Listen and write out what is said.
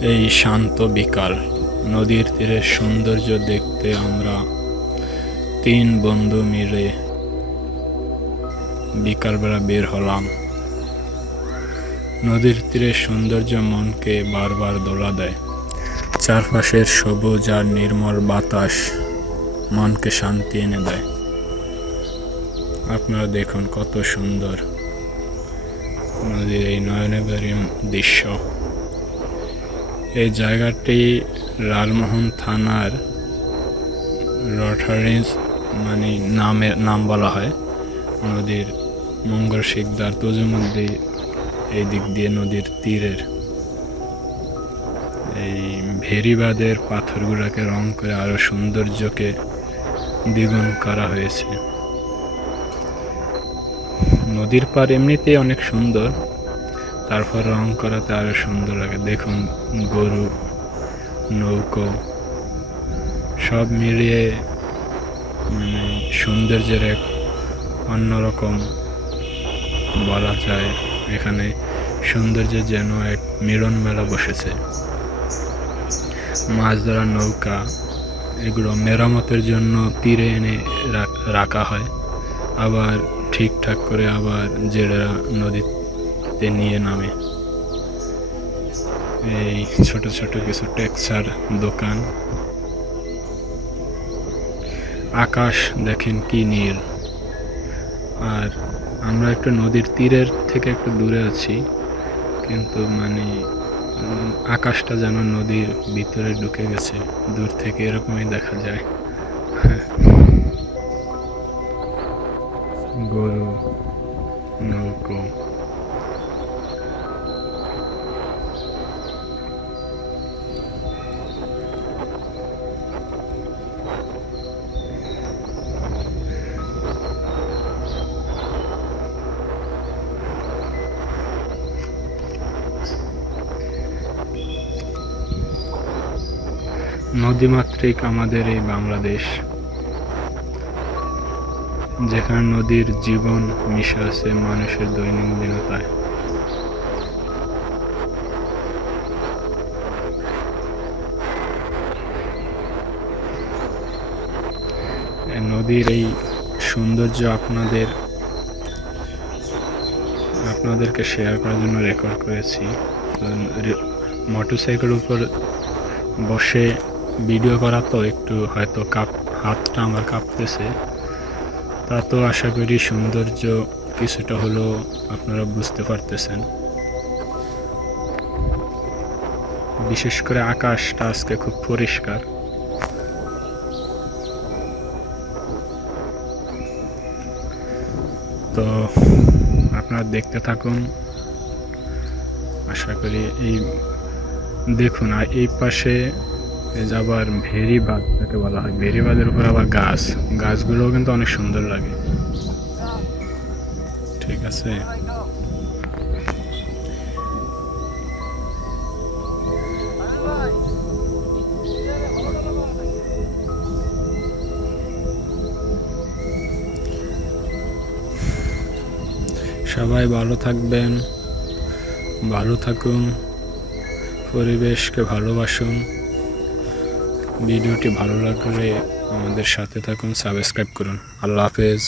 এই শান্ত বিকাল, নদীর তীরের সৌন্দর্য দেখতে আমরা তিন বন্ধু মিলে বিকালবেলা বের হলাম। নদীর তীরের সৌন্দর্য মনকে বারবার দোলা দেয়। চারপাশের সবুজ আর নির্মল বাতাস মনকে শান্তি এনে দেয়। আপনারা দেখুন কত সুন্দর নদীর এই নয়নবারী দৃশ্য। জায়গাটি লালমোহন থানার রটারিজ মানে নামের, নাম বলা হয়। নদীর মঙ্গল শিকদার তজুমদ্দি এই দিক দিয়ে নদীর তীরের। এই ভেরিবাদের পাথরগুলোকে রং করে আরও সৌন্দর্যকে দ্বিগুণ করা হয়েছে। নদীর পার এমনিতেই অনেক সুন্দর তারপর রং করাতে আরও সুন্দর লাগে। দেখুন, গরু, নৌকো, সব মিলিয়ে মানে সৌন্দর্যের এক অন্যরকম বলা যায়। এখানে সৌন্দর্যের যেন এক মিলন মেলা বসেছে। মাছ ধরার নৌকা, এগুলো মেরামতের জন্য তীরে এনে রাখ- হয়। আবার ঠিকঠাক করে আবার জেলেরা নদীতে নিয়ে নামে। এই ছোট ছোট কিছু টেক্সার দোকান। আকাশ দেখেন কি নীল। আর আমরা একটু নদীর তীরের থেকে একটু দূরে আছি, কিন্তু মানে আকাশটা যেন নদীর ভিতরে ঢুকে গেছে। দূর থেকে এরকমই দেখা যায়। নদীমাতৃক আমাদের এই বাংলাদেশ, যেখানে নদীর জীবন মিশে আছে মানুষের দৈনন্দিনতায়। নদীর এই সৌন্দর্য আপনাদের, আপনাদেরকে শেয়ার করার জন্য রেকর্ড করেছি। মোটরসাইকেল উপর বসে ভিডিও করা তো একটু হয়তো কাপ হাতটা আমার কাঁপতেছে। তা তো আশা করি সৌন্দর্য কিছুটা হলেও আপনারা বুঝতে পারতেছেন। বিশেষ করে আকাশটা আজকে খুব পরিষ্কার। তো আপনারা দেখতে থাকুন। আশা করি এই দেখুন, আর এই পাশে যে আবার ভেরিবাদ যাকে বলা হয়। ভেরিবাদের উপর আবার গাছ। গাছগুলোও কিন্তু অনেক সুন্দর লাগে। ঠিক আছে? সবাই ভালো থাকবেন। ভালো থাকুন। পরিবেশকে ভালোবাসুন। ভিডিওটি ভালো লাগলে আমাদের সাথে থাকুন সাবস্ক্রাইব করুন। আল্লাহ হাফেজ।